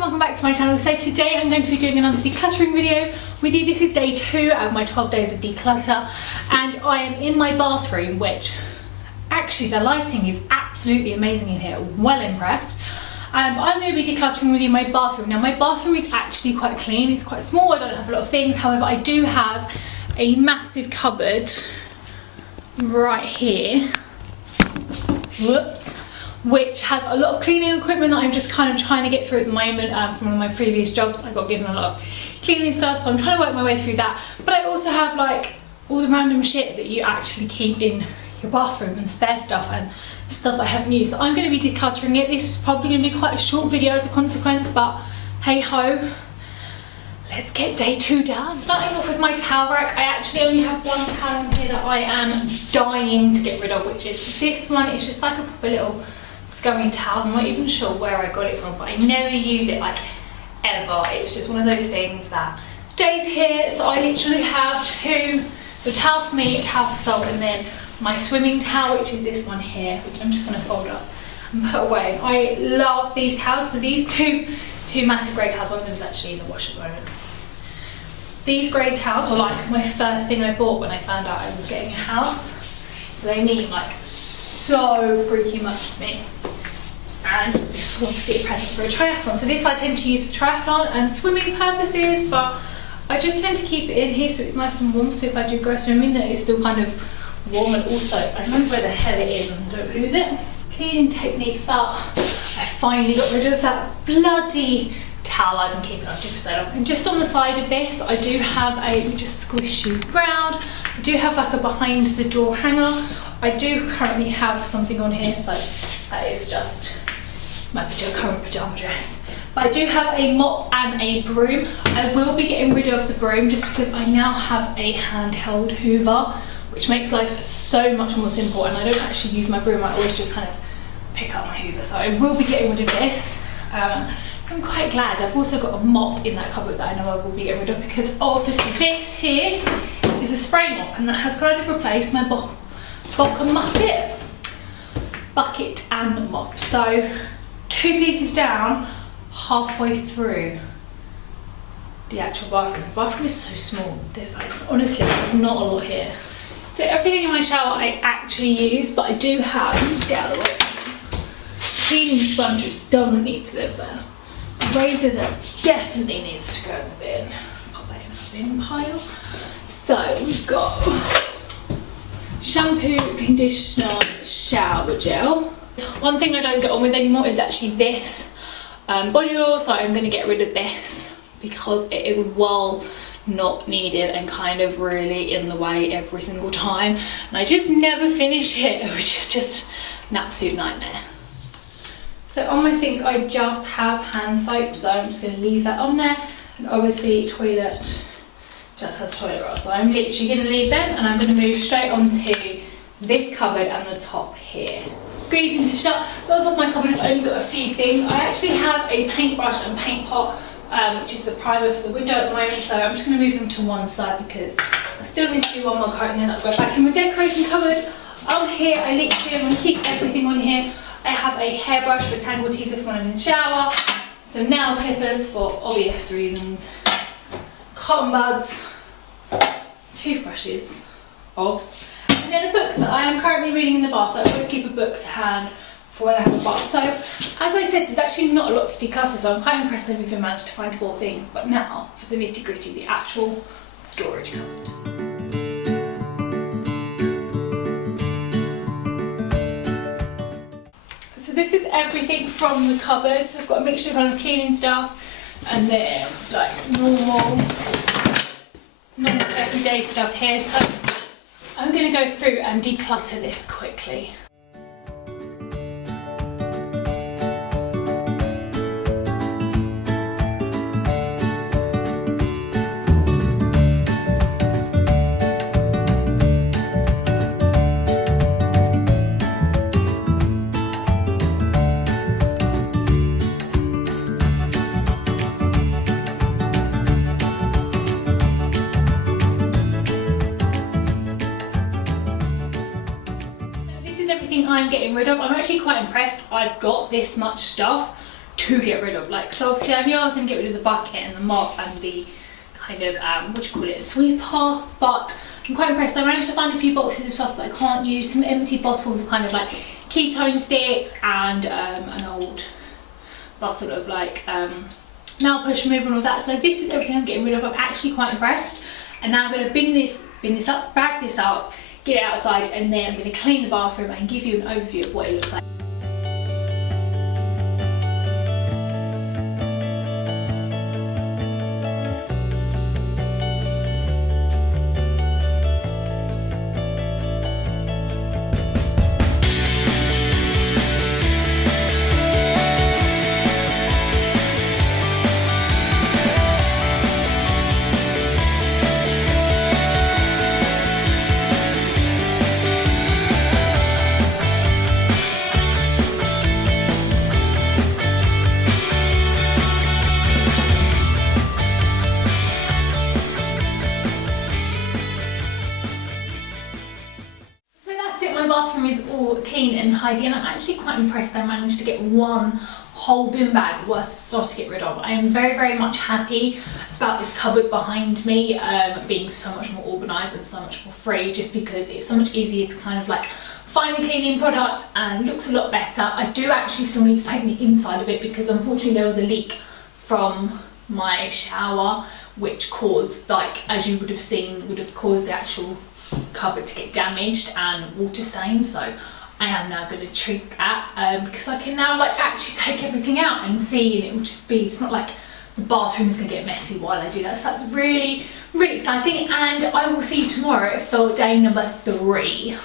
and welcome back to my channel. So today I'm going to be doing another decluttering video with you. This is day 2 of my 12 days of declutter, and I am in my bathroom, which actually the lighting is absolutely amazing in here. Well impressed. I'm going to be decluttering with you my bathroom. Now my bathroom is actually quite clean. It's quite small. I don't have a lot of things. However, I do have a massive cupboard right here. Whoops. Which has a lot of cleaning equipment that I'm just kind of trying to get through at the moment from one of my previous jobs. I got given a lot of cleaning stuff, so I'm trying to work my way through that. But I also have like all the random shit that you actually keep in your bathroom and spare stuff and stuff I haven't used. So I'm going to be decluttering it. This is probably going to be quite a short video as a consequence, but hey ho. Let's get day 2 done. Starting off with my towel rack, I actually only have one towel in here that I am dying to get rid of, which is this one. It's just like a proper little scurry towel. I'm not even sure where I got it from, but I never use it like ever. It's just one of those things that stays here. So I literally have two, so a towel for me, a towel for Sol, and then my swimming towel, which is this one here, which I'm just going to fold up and put away. I love these towels. So these two massive grey towels, one of them is actually in the wash at the moment. These grey towels were like my first thing I bought when I found out I was getting a house. So they mean like so freaking much to me. And this was obviously a present for a triathlon. So this I tend to use for triathlon and swimming purposes, but I just tend to keep it in here so it's nice and warm. So if I do go swimming, that it's still kind of warm. And also, I remember where the hell it is and don't lose it. Cleaning technique, but I finally got rid of that bloody towel I've been keeping up to for so long. And just on the side of this, I do have a, let me just squish you round. I do have like a behind the door hanger. I do currently have something on here, so that is just my current pyjama dress. But I do have a mop and a broom. I will be getting rid of the broom just because I now have a handheld hoover, which makes life so much more simple, and I don't actually use my broom. I always just kind of pick up my hoover. So I will be getting rid of this. I'm quite glad. I've also got a mop in that cupboard that I know I will be getting rid of, because obviously this here is a spray mop, and that has kind of replaced my bucket and mop. So 2 pieces down, halfway through the actual bathroom. The bathroom is so small. There's like, honestly, there's not a lot here. So everything in my shower I actually use, but I do have, let me just get out of the way, cleaning sponge which doesn't need to live there. A razor that definitely needs to go in the bin. Let's pop that in the bin pile. So we've got shampoo, conditioner, shower gel. One thing I don't get on with anymore is actually this body oil, so I'm going to get rid of this because it is well not needed and kind of really in the way every single time, and I just never finish it, which is just an absolute nightmare. So on my sink I just have hand soap, so I'm just going to leave that on there, and obviously toilet just has toilet roll, so I'm literally going to leave them, and I'm going to move straight onto this cupboard and the top here. Squeezing to shut. So on top of my cupboard I've only got a few things. I actually have a paintbrush and paint pot, which is the primer for the window at the moment, so I'm just going to move them to one side because I still need to do one more coat, and then I'll go back in my decorating cupboard. On here I literally am going to keep everything on here. I have a hairbrush with tangle teaser for when I'm in the shower, some nail clippers for obvious reasons, cotton buds, toothbrushes, obs, and then a book that I am currently reading in the bath, so I always keep a book to hand for when I have a bath. So as I said, there's actually not a lot to declutter, so I'm quite impressed that we've even managed to find 4 things. But now for the nitty gritty, the actual storage cupboard. So this is everything from the cupboard. So I've got a mixture of kind of cleaning stuff and then like normal everyday stuff here. So I'm going to go through and declutter this quickly. I'm getting rid of. I'm actually quite impressed I've got this much stuff to get rid of. Like, so obviously I knew I was going to get rid of the bucket and the mop and the kind of, sweeper, but I'm quite impressed. I managed to find a few boxes of stuff that I can't use, some empty bottles of kind of like ketone sticks and an old bottle of like nail polish remover and all that. So this is everything I'm getting rid of. I'm actually quite impressed. And now I'm going to bin this up, bag this up, get it outside, and then I'm going to clean the bathroom and give you an overview of what it looks like. My bathroom is all clean and tidy, and I'm actually quite impressed I managed to get one whole bin bag worth of stuff to get rid of. I am very, very much happy about this cupboard behind me being so much more organised and so much more free, just because it's so much easier to kind of like find the cleaning products and looks a lot better. I do actually still need to paint the inside of it because unfortunately there was a leak from my shower which caused, like, as you would have seen, would have caused the actual cupboard to get damaged and water stained. So I am now going to treat that because I can now like actually take everything out and see, and it will just be, it's not like the bathroom is going to get messy while I do that. So that's really, really exciting, and I will see you tomorrow for day number 3.